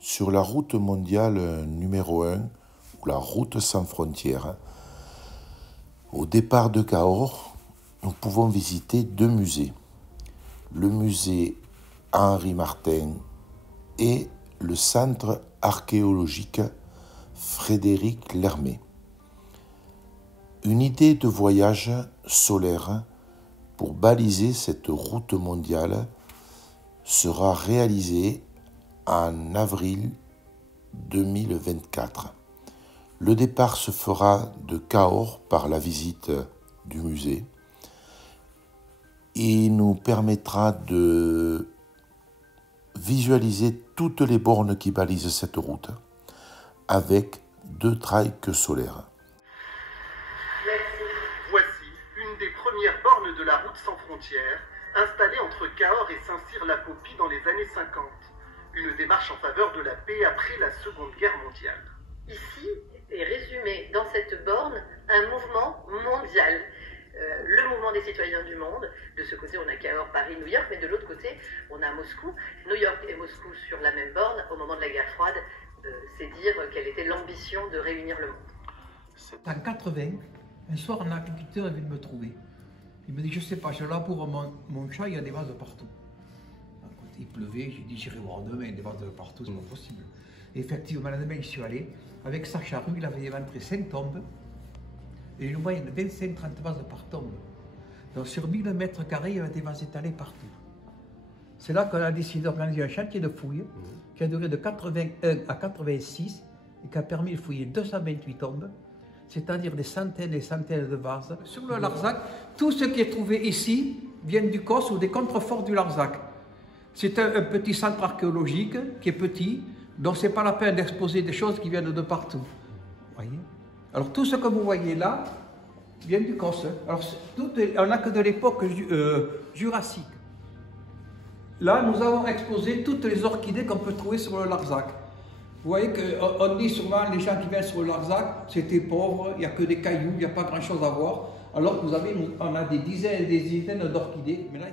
Sur la route mondiale numéro 1, ou la route sans frontières, au départ de Cahors, nous pouvons visiter deux musées. Le musée Henri Martin et le centre archéologique Frédéric Lhermet. Une idée de voyage solaire pour baliser cette route mondiale sera réalisée en avril 2024. Le départ se fera de Cahors par la visite du musée. Il nous permettra de visualiser toutes les bornes qui balisent cette route avec deux trikes solaires. Voici une des premières bornes de la route sans frontières, installée entre Cahors et Saint-Cyr-la-Popie dans les années 50. Une démarche en faveur de la paix après la Seconde Guerre mondiale. Ici est résumé dans cette borne un mouvement mondial. Le mouvement des citoyens du monde. De ce côté, on a Cahors, Paris, New York, mais de l'autre côté, on a Moscou. New York et Moscou sur la même borne au moment de la guerre froide. C'est dire quelle était l'ambition de réunir le monde. En 80, un soir, un agriculteur est venu me trouver. Il me dit, je sais pas, je laboure mon chat, il y a des vases partout. Il pleuvait, j'ai dit, j'irai voir demain, des vases partout, c'est pas possible. Et effectivement, le lendemain, je suis allé, avec sa charrue, il avait éventré 5 tombes, et il nous voyait 25-30 vases par tombe. Donc sur 1000 mètres carrés, il y avait des vases étalés partout. C'est là qu'on a décidé d'organiser un chantier de fouilles, qui a duré de 81 à 86, et qui a permis de fouiller 228 tombes, c'est-à-dire des centaines et centaines de vases. Sur le Larzac, tout ce qui est trouvé ici vient du COS ou des contreforts du Larzac. C'est un petit centre archéologique qui est petit, donc ce n'est pas la peine d'exposer des choses qui viennent de partout. Voyez. Alors tout ce que vous voyez là vient du COS. Alors, on n'a que de l'époque jurassique. Là, nous avons exposé toutes les orchidées qu'on peut trouver sur le Larzac. Vous voyez qu'on dit souvent, les gens qui viennent sur le Larzac, c'était pauvre, il n'y a que des cailloux, il n'y a pas grand-chose à voir. Alors que on a des dizaines et des dizaines d'orchidées. Mais là,